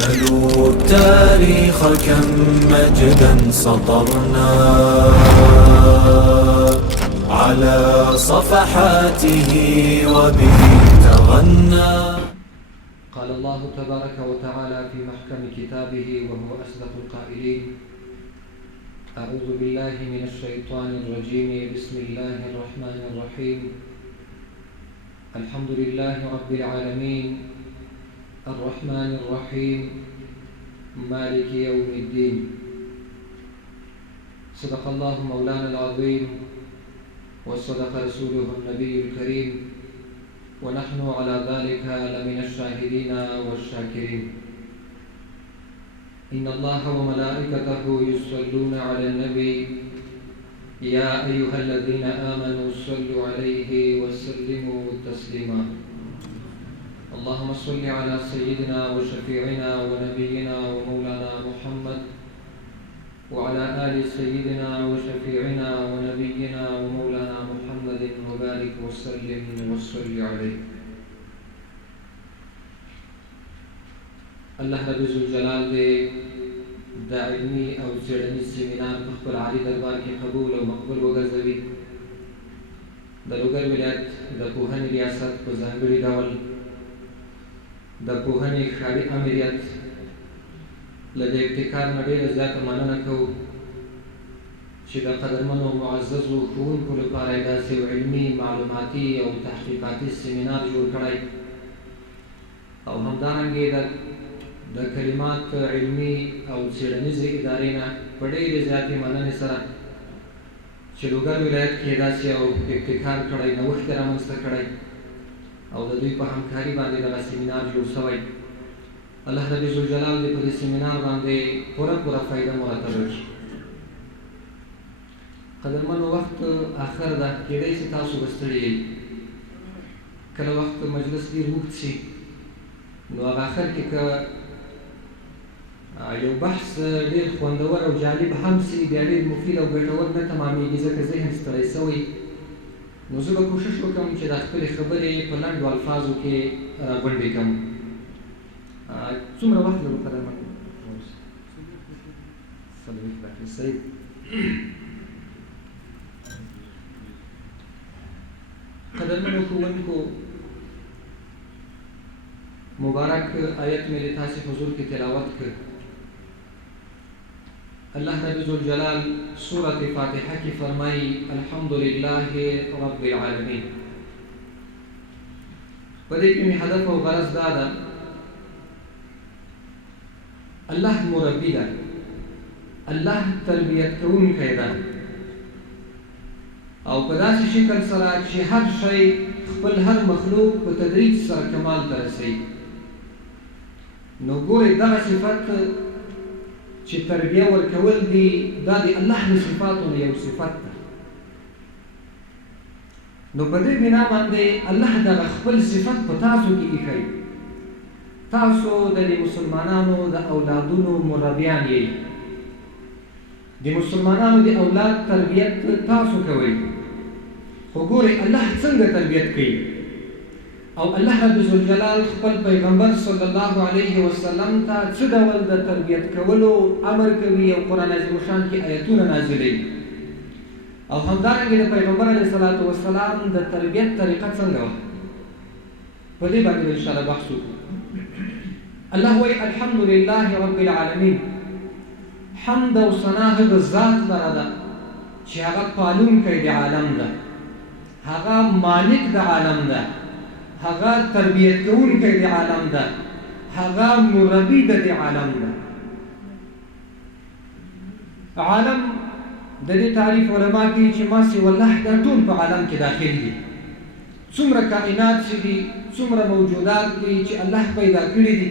سلوا التاريخ كم مجدا سطرنا على صفحاته وبه تغنى. قال الله تبارك وتعالى في محكم كتابه وهو أصدق القائلين: أعوذ بالله من الشيطان الرجيم، بسم الله الرحمن الرحيم. الحمد لله رب العالمين الرحمن الرحيم مالك يوم الدين. صدق الله مولانا العظيم وصدق رسوله النبي الكريم، ونحن على ذلك لمن الشاهدين والشاكرين. إن الله وملائكته يصلون على النبي يا أيها الذين آمنوا صلوا عليه وسلموا تسليما. اللهم صل على سيدنا وشفيعنا ونبينا ومولانا محمد وعلى آل سيدنا وشفيعنا ونبينا ومولانا محمد وبارك وسلم وصل عليه. الله رب الجلال دې د علمي او څېړنیز سیمینار په خپل عالي دربار کې قبول او مقبول وګرځوي. د لوګر ولایت د پوهنې ریاست په ځانګړي ډول د پوهنې ښاري امریت له دې ابتکار نه ډېره زیاته مننه کوو چې د قدرمنو معززو ښوونکو لپاره یې داسې یو علمي معلوماتي او تحقیقاتي سیمینار جوړ کړی، او همدارنګې د کلمات علمي او څېړنیزې ادارې نه په ډېرې زیاتې مننې سره چې لوګر ولایت کې داسې یو ابتکار کړی، نوښت یې رامنځته کړی او د دوی په همکاري باندې دغه سیمینار جوړ شوی. الله رب الجلال دې په دې سیمینار باندې پوره فایده مرتب کړي. قدرمنو، وخت آخر ده، کېدای شي تاسو به ستړي یئ. کله وخت مجلس ډېر اوږد شي نو هغه آخر کې که یو بحث ډېر خوندور او جالب هم شي، بیا ډېر مفید او ګټور نه تمامېږي، ځکه ذهن ستړی شوی. نو زه به کوشش وکړم چې دا خپلې خبرې په لنډو الفاظو کې راغونډې کړم. څومره وخت لرو قدرمن؟ صحیح. قدرمنو ښوونکو، مبارک آیت مې د تاسې حضور کې تلاوت کړ. الله رب الجلال سورة فاتحه کې فرمایي: الحمد لله رب العالمین. په دې کې مې هدف او غرض دا ده، الله مربي ده، الله تربیت کوونکی ده، او په داسې شکل سره چې هر شی خپل هر مخلوق په تدریج سره کمال ته رسوي. نو ګورئ، دغه صفت چې تربیه ورکول دي، دا د الله د صفاتو نه یو صفت ده. نو په دې بنا باندې الله دغه خپل صفت په تاسو کې ایښی. تاسو د مسلمانانو د اولادونو مربیان یئ. د مسلمانانو د اولاد تربیت تاسو کوئ. خو ګورئ الله څنګه تربیت کوي. او الله رب الجلال خپل پیغمبر صلی الله علیه وسلم ته څه ډول د تربیت کولو امر کوي، او قرآن عظیم الشان کې آیتونه نازلوي. او همدارنګې د پیغمبر علیه الصلاة والسلام د تربیت طریقه څنګه وه، په دې باندې به انشاءالله بحث وکړو. الله وایي: الحمد لله رب العالمین. حمد او ثنا هغه ذات لره ده چې هغه پالونکی د عالم ده، هغه مالک د عالم ده، هغه تربیت کوونکی د عالم ده، هغه مربي د عالم ده. عالم د دې تعریف علما کوي چې ما سوى الله دا ټول په عالم کې داخل دي. څومره کائنات چې دي، څومره موجودات دي چې الله پیدا کړي دي،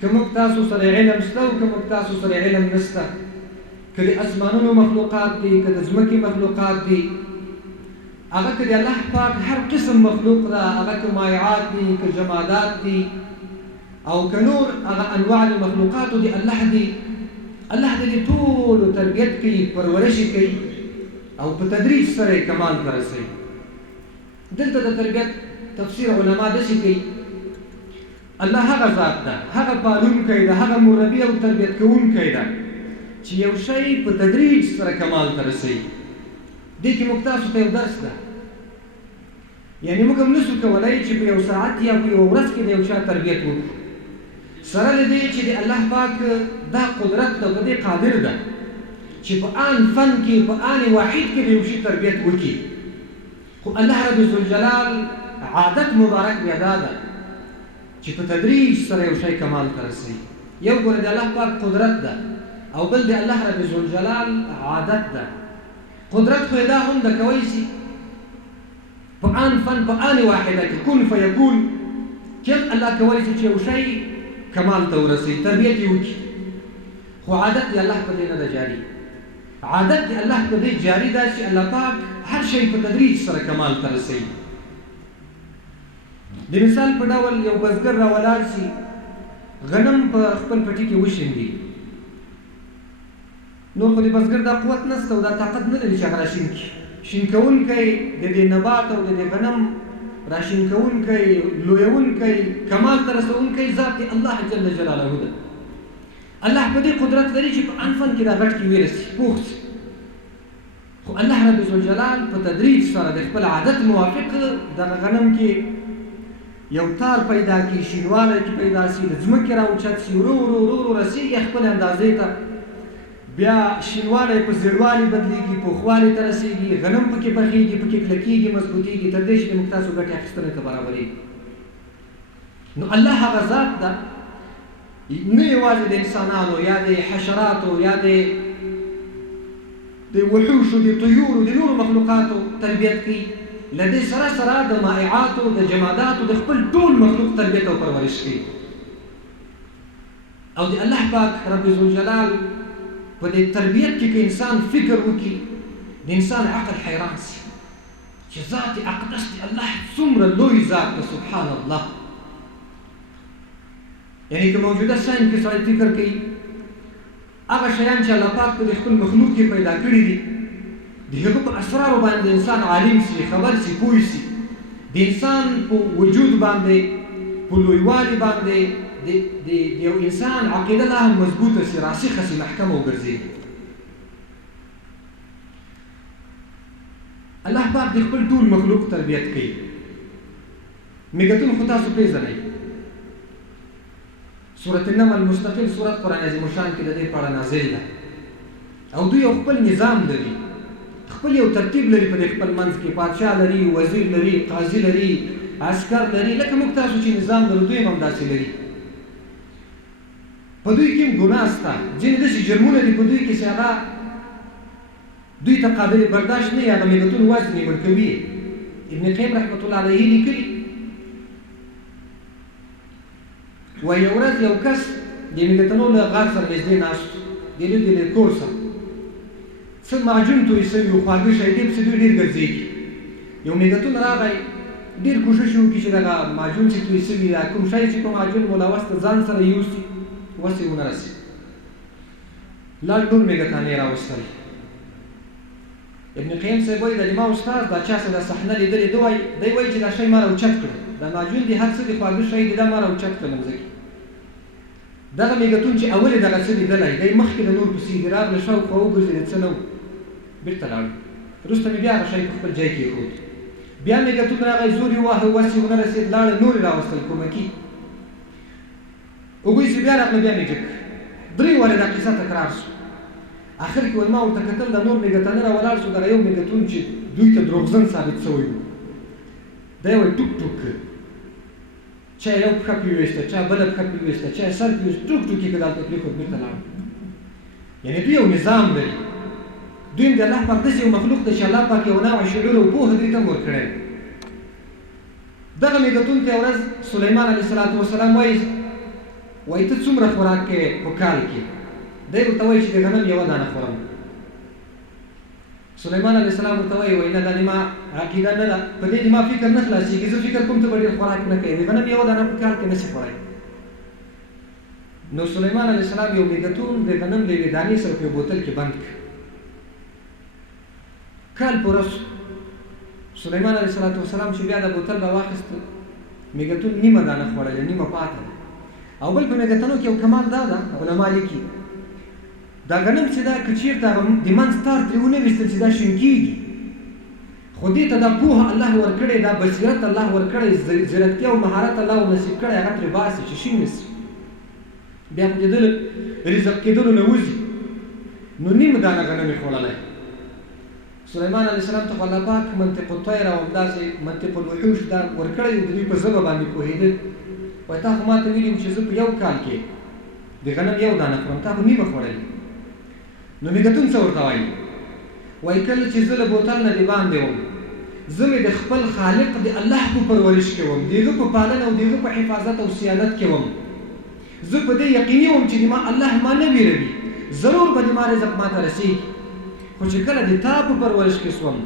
که موږ تاسو سره علم شته او که موږ تاسو سره علم نشته، که د اسمانونو مخلوقات دي، که د ځمکې مخلوقات دي، هغه که د الله پاک هر قسم مخلوق ده، هغه که مایعات دي، که جمادات دي، او که نور هغه انواع د مخلوقاتو د الله دي. الله د دې ټولو تربیت کوي، پرورش یې کوي، او په تدریج سره یې کمال ته رسوي. دلته د تربیت تفسیر علما داسې کوي الله هغه ذات ده، هغه پالونکی ده، هغه مربي او تربیت کوونکی ده چې یو شی په تدریج سره کمال ته رسوي. دې کې موږ تاسو ته یو درس ده، یعنې موږ هم نشو کولی چې په یو ساعت یا په یوه ورځ کې د یو چا تربیت وکړو، سره له دې چې د الله پاک دا قدرت ده، په دې قادر ده چې په آن فن کې، په آن واحد کې د یو شي تربیت وکړي. خو الله رب ذوالجلال عادت مبارک بیا دا ده چې په تدریج سره یو شی کمال ته رسوي. یو ګوره د الله پاک قدرت ده او بل د الله رب ذوالجلال عادت ده. قدرت خو دا هم ده کولی شي په آن فن، په آن واحده کې کن فیکون، چې الله کولی شي چې یو شی کمال ته ورسوي، تربیت یې وکړي. خو عادت د الله په دې نه ده جاري. عادت د الله په دې جاري ده چې الله پاک هر شی په تدریج سره کمال ته رسوي. د مثال په ډول یو بزګر راولاړ شي، غنم په خپل پټي کې وشیندي، نور خو د بزګر دا قوت نشته او دا طاقت نه لري چې هغه راشین کړي. شین کوونکی د دې نبات او د دې غنم راشین کوونکی، لویونکی، کمال ته رسوونکی ذات دی الله جل جلاله ده. الله په دې قدرت لري چې په انفن کې دا غټ کې ورسي، پوخ شي. خو الله رب ذوالجلال په تدریج سره د خپل عادت موافق دغه غنم کې یو تار پیدا کړي، شینوالی کې پیدا شي، د ځمکې راوچت شي، ورو ورو ورو ورو رسېږي خپل اندازې ته، بیا شینوالی په زیړوالي بدلېږي، پوخوالي ته رسېږي، غنم پکې پخېږي، پکې کلکېږي، مضبوطېږي، تر دې چې موږ تاسو ګټې اخیستنې ته برابرېږي. نو الله هغه ذات ده، نه یوازې د انسانانو یا د حشراتو یا د وحوشو، د طیورو، د نورو مخلوقاتو تربیت کوي، له دې سره سره د مائعاتو، د جماداتو، د خپل ټول مخلوق تربیت او پرورش کوي. او د الله پاک رب ذوالجلال په دې تربیت کې که انسان فکر وکړي، د انسان عقل حیران شي چې ذات اقدس د الله څومره لوی ذات ده، سبحان الله. یعنې که موجوده ساین کې سړی فکر کوي، هغه شیان چې الله پاک په خپل مخلوق کې پیدا کړي دي، د هغه په اسرارو باندې انسان عالم شي، خبر شي، پوه شي، د انسان په وجود باندې، په لویوالي باندې د یو انسان عقیده لا هم مضبوطه شي، راسخه شي، محکمه وګرځي. الله پاک د خپل ټول مخلوق تربیت کوي. میګتون خو تاسو پېژنئ، سورة النمل مستقل سورت قرآن عظیم الشان کې د دې په اړه نازل ده، او دوی یو خپل نظام لري، خپل یو ترتیب لري په دې خپل منځ کې، پادشاه لري، وزیر لري، قاضي لري، عسکر لري، لکه موږ تاسو چې نظام لرو دوی هم داسې لري. په دوی کې هم ګناه شته، ځینې داسې جرمونه دي په دوی کې چې هغه دوی ته قابل برداشت نه وي، هغه ملتون وزن یې ورکوي. ابن قیم رحمة الله علیه لیکلي وایي یو ورځ یو کس د ملتونو له غار سره نږدې ناست و، د دوی د کور سره څه معجون توی شوي وو، خواږه شی دی، پسې دوی ډېر ګرځېږي. یو ملتون راغی، ډېر کوشش یې وکړي چې دغه معجون چې توی شوي، کوم شی چې په معجون ملوث ته ځان سره یوسي، وس یې ونه رسي. لاړ نور مېږتانې یې راوستل. ابن قیم صاحب وایي د ما استاد دا چا څه دا صحنه لیدلې ده، دی وایي چې دا شی ما راوچت کړه، دا معجون دی، هر څه دی، خواږه شی دی، دا ما راوچت کړل مځکې. دغه مېږتون چې اول یې دغه څه لیدلی دی، مخکې د نور پسې دی، راغله شاوخوا وګرځېدل، څه نه و، بېرته لاړو. وروسته مې بیا هغه شی په خپل ځای کې ایښود. بیا مېږتون راغی، زور یې وواهه، وس یې ونه رسېد، لاړه، نور یې راوستل کومکي. هغوی چې بیا راغله، بیا مې جګ 3 وارې دا قصه تکرار شو. آخر کې وایي ما ورته کتل، دا نور مېږتانه راولاړ شو، دغه یو مېږتون چې دوی ته دروغجن ثابت شوی و، دی وایي ټوک ټوک چا یو پښه پرې ویسته، چا بله پښه پرې ویسته، چا یې سر پرې ویسته، ټوک ټوک یې کړه، هلته پرېښود، بېرته لاړو. یعنې دوی یو نظام لري، دوی هم د الله پاک داسې یو مخلوق دی چې الله پاک یو نوع شعور او پوهه دوی ته هم ورکړی. دغه مېږتون ته یو ورځ سلیمان علیه السلام وایي ته څومره خوراک کوې په کال کې؟ دی ورته وایي چې د غنم یوه دانه خورم. سلیمان علیه السلام ورته وایي نه، دا د ما عقیده نه ده، په دې د ما فکر نه خلاصېږي، زه فکر کوم ته به ډېر خوراک نه کوې، د غنم یوه دانه په کال کې نه شي خوړی. نو سلیمان علیه السلام یو مېږتون د غنم د یوې دانې سره په یو بوتل کې بند کړ. کال پوره شو. سلیمان علیه السلام چې بیا د بوتل راواخیست، میږتون نیمه دانه خوړلې نیمه پاته ده. او بل په میږتنو کې یو کمال دا ده علما لیکي دا غنم چې دا که چېرته د منځ تار ترې ونه ویستل چې دا شین کېږي، خو دې ته دا پوهه الله ورکړې، دا بصیرت الله ورکړی، ځیرکتیا او مهارت الله ورنصیب کړی، هغه ترې باسي چې شین وسي، بیا په دې رزق کېدلو نه وځي. نو نیمه دانه غنم یې خوړلی. سلیمان علیه السلام ته خو الله پاک منطق الطیر او همداسې منطق الوحوش دا ورکړی و، د دوی په ژبه باندې پوهېدل. وایي تا خو ما ته ویلي وو چې زه په یو کال کې د غنم یو دانه خورم، تا خو نیمه خوړلې. نو میږتون څه ورته وایي؟ وایي کله چې زه له بوتل نه د باندې وم، زه مې د خپل خالق د الله په پرورش کې وم، د هغه په پالنه او د هغه په حفاظت او صیانت کې وم. زه په دې یقیني وم چې الله ما نه ویروي، ضرور به د ما رزق ما ته رسېږي. خو چې کله د تا په پرورش کې سوم،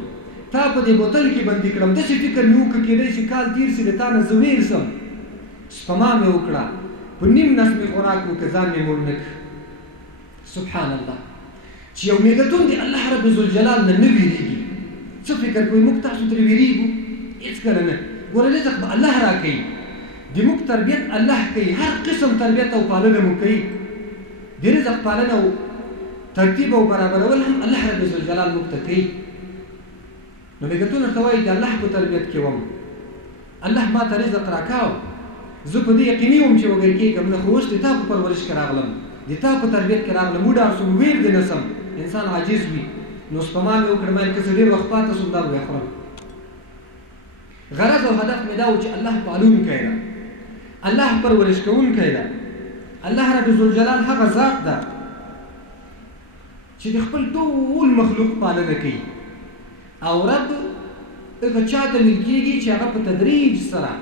تا په دې بوتل کې بندي کړم، داسې فکر مې وکړ کېدای شي کال تېر شي د تا نه زه ویر سم. سپما مې وکړه، په نیم نس مې خوراک وکړ، ځان مې مړ نه کړ. سبحان الله، چې یو میږتون د الله رب ذوالجلال نه نه ویرېږي. څه فکر کوئ موږ تاسو ترې ویرېږو؟ هېڅکله نه. ګوره رزق به الله راکوي، د موږ تربیت الله کوي، هر قسم تربیت او پالنه مو کوي. د رزق پالنه او ترتیب او برابرول هم الله رب ذوالجلال موږ ته کوي. نو میږتون ورته وایي د الله په تربیت کې وم، الله ما ته رزق راکاو، زه په دې یقیني وم چې وږی کېږم نه، خو اوس د تا په پرورش کې راغلم، د تا په تربیت کې راغلم، وډار سوم، ویر دې نه سم. انسان عاجز وي. نو سپما مې وکړه، ما که څه ډېر وخت پاته سوم دا به یې خورم. غرض او هدف مې دا و چې الله پالونکی ده، الله پرورش کوونکی ده. الله رب ذوالجلال هغه ذات ده چې د خپل ټول مخلوق پالنه کوي، او رب هغه چا ته ویل کېږي چې هغه په تدریج سره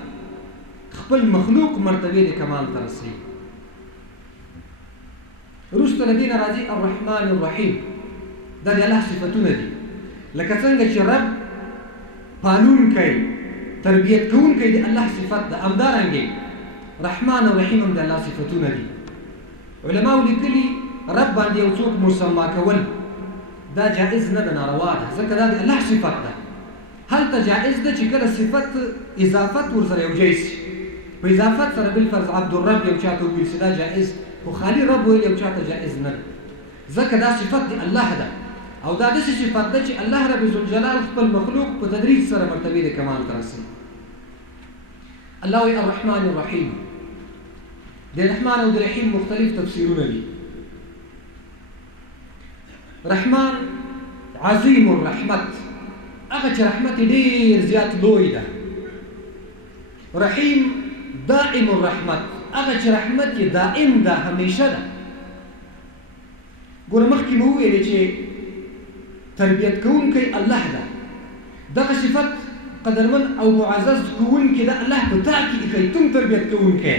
خپل مخلوق مرتبې د کمال ته رسوي. وروسته له دې نه راځي الرحمن الرحیم، دا د الله صفتونه دي. لکه څنګه چې رب پالونکی تربیت کوونکی د الله صفت ده، همدارنګې رحمان او رحیم هم د الله صفتونه دي. علماو لیکلي رب باندې یو څوک مسما کول دا جائز نه ده، ناروا ده، ځکه دا د الله صفت ده. هلته جائز ده چې کله صفت اضافت ورسره یو ځای شي، په اضافت سره بالفرض عبدالرب یو چاته وویل شي دا جائز، خو خالي رب ویل یو چاته جائز نه ده، ځکه دا صفت د الله ده. او دا داسې صفت ده چې الله رب ذوالجلال خپل مخلوق په تدریج سره مرتبې د کمال ته رسوي. الله وایي الرحمن الرحیم. د رحمان او د رحیم مختلف تفسیرونه دي. رحمان عظیم الرحمت، هغه چې رحمت یې ډېر زیات لوی ده. رحیم دائم الرحمت، هغه چې رحمت یې دائم ده، همیشه ده. ګوره مخکې مو وویلې چې تربیت کوونکی الله ده، دغه صفت قدرمن او معزز کوونکی ده الله په تا کې ایښی، تم تربیت کوونکی.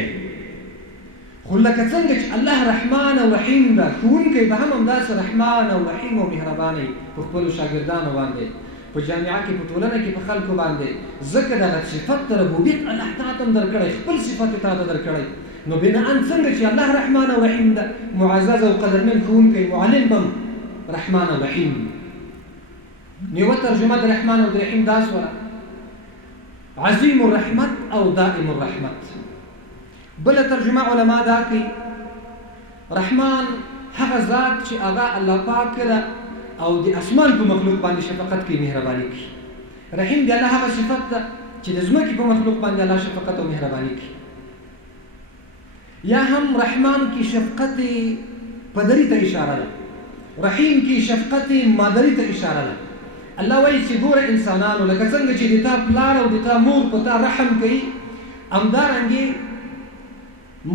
خو لکه څنګه چې الله رحمان او رحیم ده، ښوونکی به هم همداسې رحمان او رحیم او مهربانۍ په خپلو شاګردانو باندې، په جامعه کې، په ټولنه کې، په خلکو باندې. ځکه دغه صفت د ربوبیت الله تا ته هم درکړی، خپل صفت یې تا ته درکړی. نو بناءً څنګه چې الله رحمان او رحیم ده، معزز او قدرمن ښوونکی، معلم به رحمان او رحیم. نو یوه ترجمه د رحمان او د رحیم دا شوه عظیم الرحمت او دائم الرحمت. بله ترجمه علما دا کوي رحمان هغه ذات چې هغه الله پاک ده او د اسمان په مخلوق باندې شفقت کوي، مهرباني کوي. رحیم د الله هغه صفت ده چې د ځمکې په مخلوق باندې الله شفقت او مهرباني کوي. یا هم رحمان کی شفقت پدری ته اشاره ده، رحیم کی شفقت مادری ته اشاره ده. الله وایي چې ګوره انسانانو، لکه څنګه چې د تا پلار او د تا مور په تا رحم کوي، همدارنګې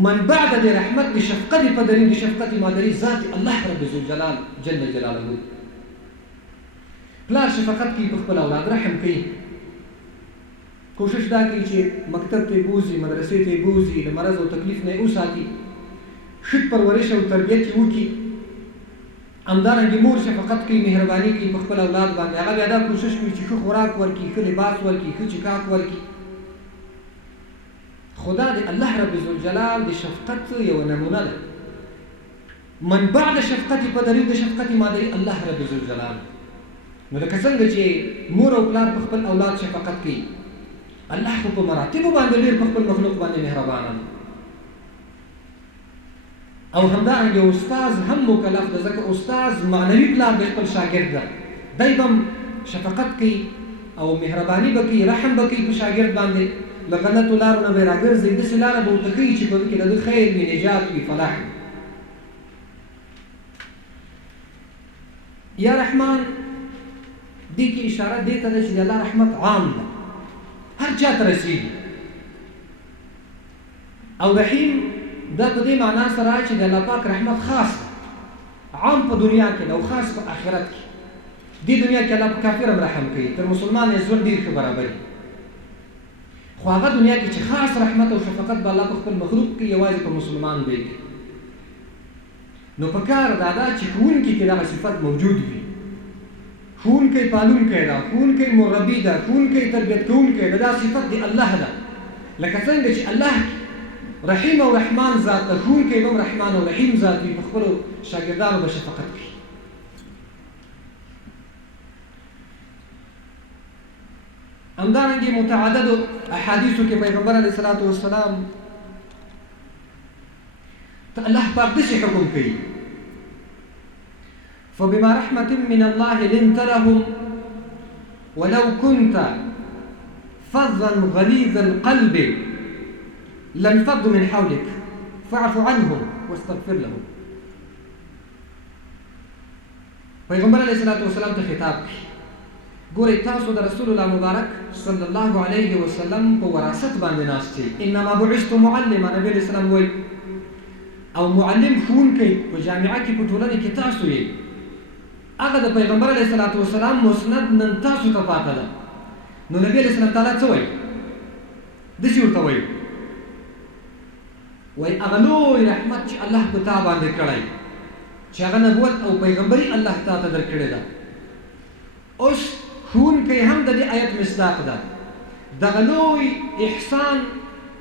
منبع د رحمت د شفقت پدری د شفقت مادری ذات الله رب ذوالجلال جل جلاله. پلار شفقت کوي په خپل اولاد، رحم کوي، کوشش دا کوي چې مکتب ته بوزي، مدرسې ته بوزي، د مرض او تکلیف نه وساتي، ښه پرورش او تربیت یې وکړي. همدارنګې مور شفقت کوي، مهرباني کوي په خپل اولاد باندې، هغه بیا دا کوشش کوي چې ښه خوراک ورکړي، ښه لباس ورکړي، ښه چکاک ورکړي. خدا د الله رب ذوالجلال د شفقت یو نمونه ده. منبع د شفقت پدری د شفقت مادری الله رب ذوالجلال. نو لکه څنګه چې مور او پلار په خپل اولاد شفقت کوي، الله خو په مراتبو باندې ډېر په خپل مخلوق باندې مهربانه دی. او همدارنګه استاد هم مکلف ده، ځکه استاد معنوي پلار د خپل شاګرد ده، دی به شفقت کوي او مهرباني به کوي، رحم به کوي په شاګرد باندې، له غلطو لارو نه به یې راګرځوي، داسې لاره به ورته ښیي چې په دې کې د ده خیر وي، نجات وي، فلاح وي. یا رحمان دې کې اشاره دې ته ده چې د الله رحمت عام ده، هر چا ته رسېږي. او رحیم دا په دې معنا سره چې د الله پاک رحمت خاص ده، عام په دنیا کې ده او خاص په آخرت کې. دې دنیا کې الله په کافر هم رحم کوي، تر مسلمان یې ژوند ډېر ښه برابري. خو هغه دنیا کې چې خاص رحمت او شفقت به الله په خپل مخلوق کې یوازې په مسلمان به کوي. نو په کار دا ده چې ښوونکي کې دغه صفت موجود وي. ښوونکی پالونکی ده، ښوونکی مربي ده، ښوونکی تربیت کوونکی ده، دا صفت د الله ده. لکه څنګه چې الله رحیم او رحمان ذات ده، ښوونکی به هم رحمان او رحیم ذات وي، په خپلو شاګردانو به شفقت کوي. همدارنګه متعددو احادیثو کې پیغمبر علیه الصلاۃ والسلام ته الله پاک داسې حکم کوي: فبما رحمة من الله لنت لهم ولو كنت فظا غليظ القلب لانفضوا من حولك فاعف عنهم واستغفر لهم. پیغمبر علیه الصلاۃ والسلام ته خطاب کوي: ګورئ تاسو د رسول الله مبارک صلی الله علیه وسلم په وراثت باندې ناست یئ. انما بعثت معلما، نبی علیه السلام وایي، او معلم ښوونکی په جامعه کې په ټولنه کې تاسو یئ. هغه د پیغمبر علیه الصلاۃ والسلام مسند نن تاسو ته پاته ده. نو نبی علیه السلام تعالی څه وایي؟ داسې ورته وایي، وایي هغه لوی رحمت چې الله په تا باندې کړی، چې هغه نبوت او پیغمبري الله تا ته درکړې ده. اوس ښوونکی هم د دې آیت مصداق ده. دغه لوی احسان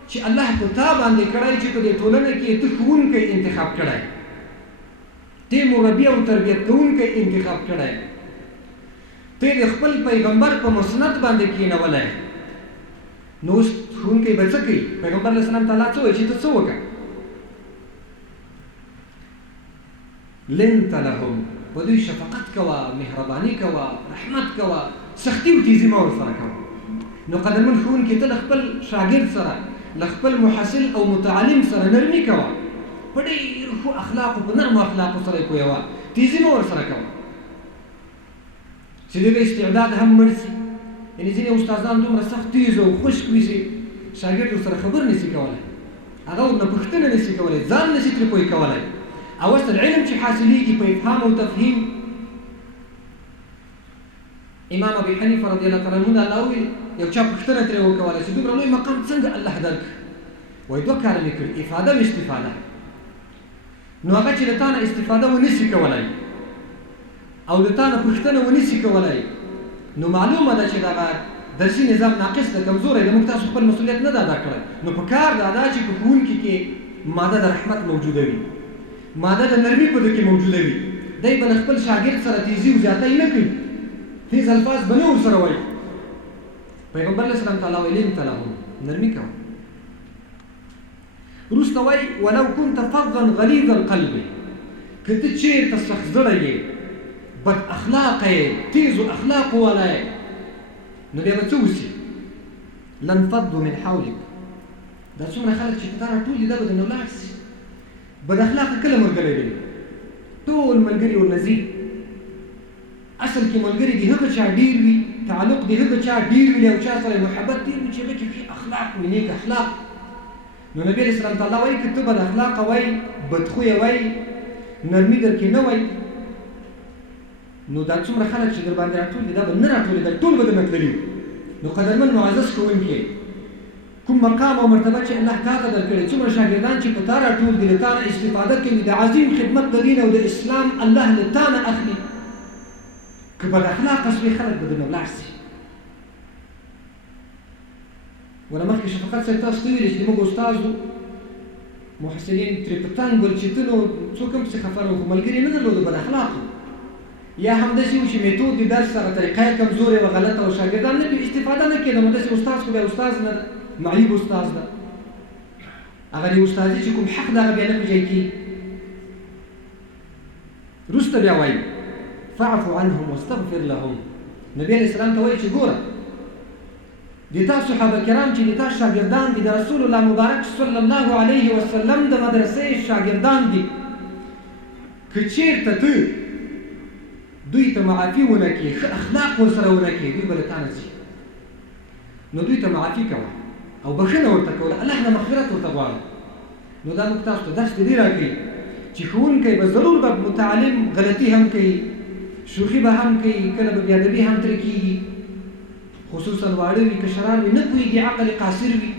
چې الله په تا باندې کړی چې په دې ټولنه کې ته ښوونکی انتخاب کړی، ته مربي او تربیت کوونکی انتخاب کړی، ته د خپل پیغمبر په مسند باندې کېنولی. نو اوس ښوونکی به څه کوي؟ پیغمبر علیه السلام تعالی څه وایي چې ته څه وکړه؟ لنت لهم، په دوی شفقت کوه، مهرباني کوه، رحمت کوه، سختي او تیزي مه ورسره کوه. نو قدرمن ښوونکي ته له خپل شاګرد سره، له خپل محصل او متعلم سره نرمي کوه، په ډېرو ښو اخلاقو، په نرمو اخلاقو سره یې پویوه، تیزي مه ورسره کوه چې دغه استعداد هم مړ شي. یعنې ځینې استادان دومره سخت تیز او خشک وي چې شاګرد ورسره خبر نه شي کولی، هغه ورنه پوښتنه نه شي کولی، ځان نه شي ترې پوه کولی. او اصل علم چې حاصلېږي په افهام او تفهیم. امام ابي حنیفه رضی الله تعالی عنه الله ویل، یو چا پوښتنه ترې وکوله چې دومره لوی مقام څنګه الله درک؟ وایي دوه کاره مې کړي، افاده او استفاده. نو هغه چې له تا نه استفاده ونه شي کولی او له تا نه پوښتنه ونه شي کولی، نو معلومه ده چې دغه درسي نظام ناقص ده، کمزوری ده، موږ تاسو خپل مسؤلیت نه ده ادا کړی. نو په کار دا ده چې په ښوونکي کې ماده د رحمت موجوده وي، ماده د نرمي په ده کې موجوده وي. دی به له خپل شاګرد سره تیزي او زیاتی نه کوي، تیز الفاظ به نه ورسره وایي. پیغمبر علیه السلام تعالی ویلي لنت لهم، نرمي کوه. وروسته وایي ولو كنت فظا غلیظ القلب، که ته چېرته سخت زړی یې، بد اخلاقه یې، تیزو اخلاقو والا یې، نو بیا به څه وشي؟ لانفضوا من حولک. دا څومره خلک چې په تا راټول دي دا به درنه ولاړ شي. بد اخلاقه کله ملګری دی؟ ټول ملګري ورنه ځي. اصل کې ملګري د هغه چا ډېر وي، تعلق د هغه چا ډېر وي، او چا سره محبت ډېر وي چې هغه کې ښه اخلاق وي، نیک اخلاق. نو نبی علیه السلام تعالی وایي که ته بد اخلاقه وایي، بدخویه وایي، نرمي در کې نه وایي، نو دا څومره خلک چې در باندې راټول دي دا به نه راټولېدل، ټول به درنه تللي. نو قدرمن معزز کوونکی، کوم مقام او مرتبه چې الله تا ته درکړې، څومره شاګردان چې په تا راټول دي، له تا نه استفاده کوي، د عظیم خدمت د دین او د اسلام الله له تا نه اخلي، که بد اخلاقه شوې خلک به درنه ولاړ شي. ولا مخکې شفقت صاحب تاسو ته ویلي چې زموږ استازو محسنین ترې په تنګ ول چې ته نو څوک هم پسې خفه نه وو، خو ملګري نه درلودو، بد اخلاق وو. یا همداسې و چې میتود د درس هغه طریقه یې کمزورې وه غلطه او شاګردان نه پرې استفاده نه کېده نو داسې استاد خو بیا استاد نه ده معیوب استاد ده هغه د استادي چې کوم حق ده هغه بیا نه پېژای کېږي وروسته بیا وایي فاعف عنهم واستغفر لهم نبي علیه السلام ته وایي چې ګوره د تا صحابه کرام چې د تا شاګردان دي د رسول الله مبارک صلی الله علیه وسلم د مدرسې شاګردان دي که چېرته ته دوی ته معافي ونه کړې ښه اخلاق ورسره ونه کړې دوی به له تا نه ځي نو دوی ته معافي کوه او بښنه ورته کوه الله نه مغفرت ورته غواړه نو دا موږ تاسو ته درس د دې راکوي چې ښوونکی به ضرور به متعلم غلطي هم کوي شوخي به هم کوي کله به بېادبي هم ترې کېږي خصوصا واړه وي کشران وي نه پوهېږي عقل قاصر وي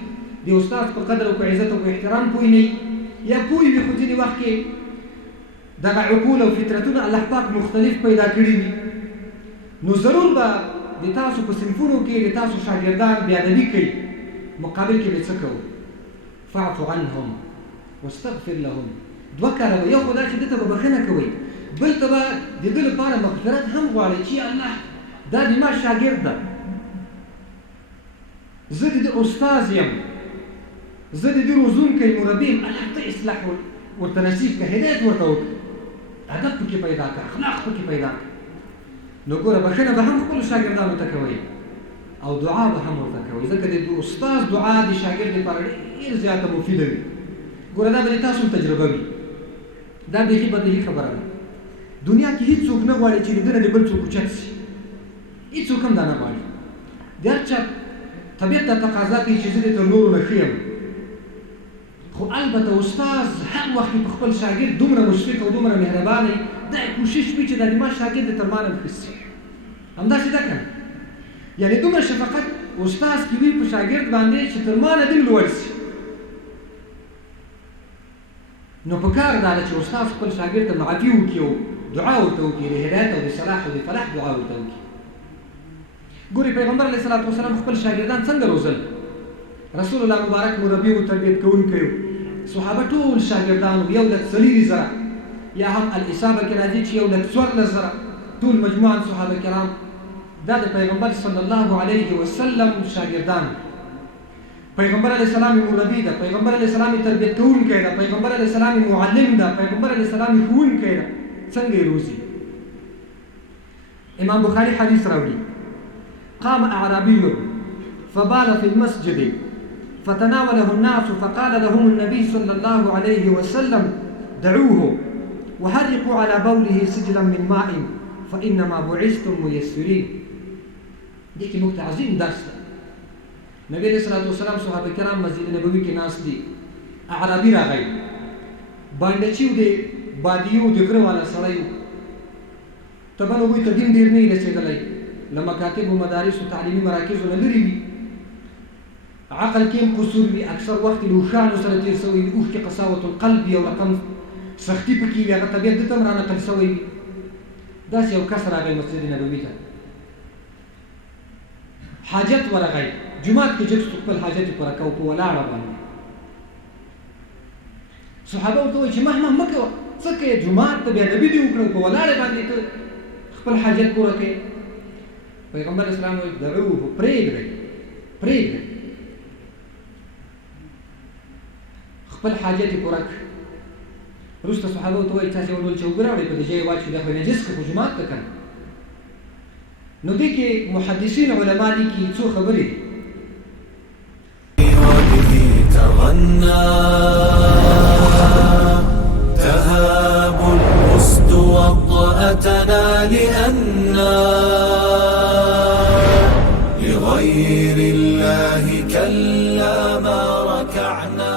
د استاد په قدر او په عزت او په احترام پوه نه یا پوه وي خو ځینې وخت کې دغه عقول او فطرتونه الله پاک مختلف پیدا کړي وي نو ضرور به د تاسو په صنفونو کې د تاسو شاګردان بېادبي کوي مقابل کې به څه کوو فاعف عنهم واستغفر لهم دوه کاره به یو خو دا چې ده ته به بښنه کوئ بل ته به د ده لپاره مغفرت هم غواړئ چې الله دا د ما شاګرد ده زه د ده استاذ یم زه د ده روزونکی مربي یم الله ته اصلاح ورته نصیب کړه هدایت ورته وکړه ادب پکې پیدا کړه اخلاق پکې پیدا کړه نو ګوره بښنه به هم خپلو شاګردانو ته کوئ او دعا به هم ورته کوئ ځکه د استاذ دعا د شاګرد لپاره ډېر زیاته مفیده وي ګوره دا به د تاسو تجربه وي دا بیخي بدیهي خبره ده دنیا کې هیڅوک نه غواړي چې د ده نه د بل څوک اوچت شي هیڅوک هم دا نه غواړي د هر چا طبیعت ته تقاضا کوي چې زه دې تر نورو نه ښه یم خو البته استاذ هر وخت په خپل شاګرد دومره مشفق او دومره مهربانه دا کوشش کوي چې دا د ما شاګرد تر ما نه ښه شي همداسې ده که نه یعنې دومره شفقت استاذ کې وي په شاګرد باندې چې تر ما نه دې لوړ شي نو په کار دا ده چې استاد خپل شاګرد ته معافي وکړي او دعا ورته وکړي د هدایت او د صلاح او د فلاح دعا ورته وکړي ګورې پیغمبر علیه الصلاة والسلام خپل شاګردان څنګه روزل رسول الله مبارک مربي و تربیت کوونکی و صحابه ټول شاګردان و 1,400,000 یا هم الاصابه کې راځي چې 1,14,000 ټول مجموعا صحابه کرام دا د پیغمبر صلی الله علیه وسلم شاګردان پیغمبر علیه السلام مربي ده پیغمبر علیه السلام تربیت کوونکی ده پیغمبر علیه السلام معلم ده پیغمبر علیه السلام ښوونکی ده څنګه یې روزي امام بخاري حدیث راوړي قام اعرابي فبال في المسجد فتناوله الناس فقال لهم النبي صلى الله عليه وسلم دعوه وحرقوا على بوله سجلا من ماء فإنما بعثتم ميسرين دې کې موږ ته عظیم درس ده نبی علیه الصلاة والسلام صحابه کرام مسجد نبوي کې ناست دي اعرابي راغی باندچي و د بادیو د غره والا سړی و طبعا هغوی ته دین ډېر نه یې رسېدلی له مکاتب و مدارس و تعلیمي مراکزو نه لرې وي عقل کې هم قصور وي اکثر وخت له اوښانو سره تېر شوی وي اوښ کې قساوت القلب یو رقم سختي پکې وي هغه طبیعت ده ته هم رانقل شوی وي داسې یو کس راغی مسجد نبوي ته حاجت ورغی جومات کې جګ خپل حاجت یې پوره کوه په ولاړه باندې صحابه ورته وایي چې مه مه کوه څه کوې جومات ته بېادبي دې وکړه په ولاړه باندې ته خپل حاجت پوره کوې پیغمبر اسلام وایي دعوه پرېږدئ خپل حاجت یې پوره کړه وروسته صحابه ورته وایي تاسې یو ډول چې اوبه راوړئ په دې ځای یې واچوئ دا خو یې نجس کړه په جومات ته که نه نو دې کې محدثین علما لیکي څو خبرې دي تهاب الأسد وطأتنا لأننا لغير الله كلا ما ركعنا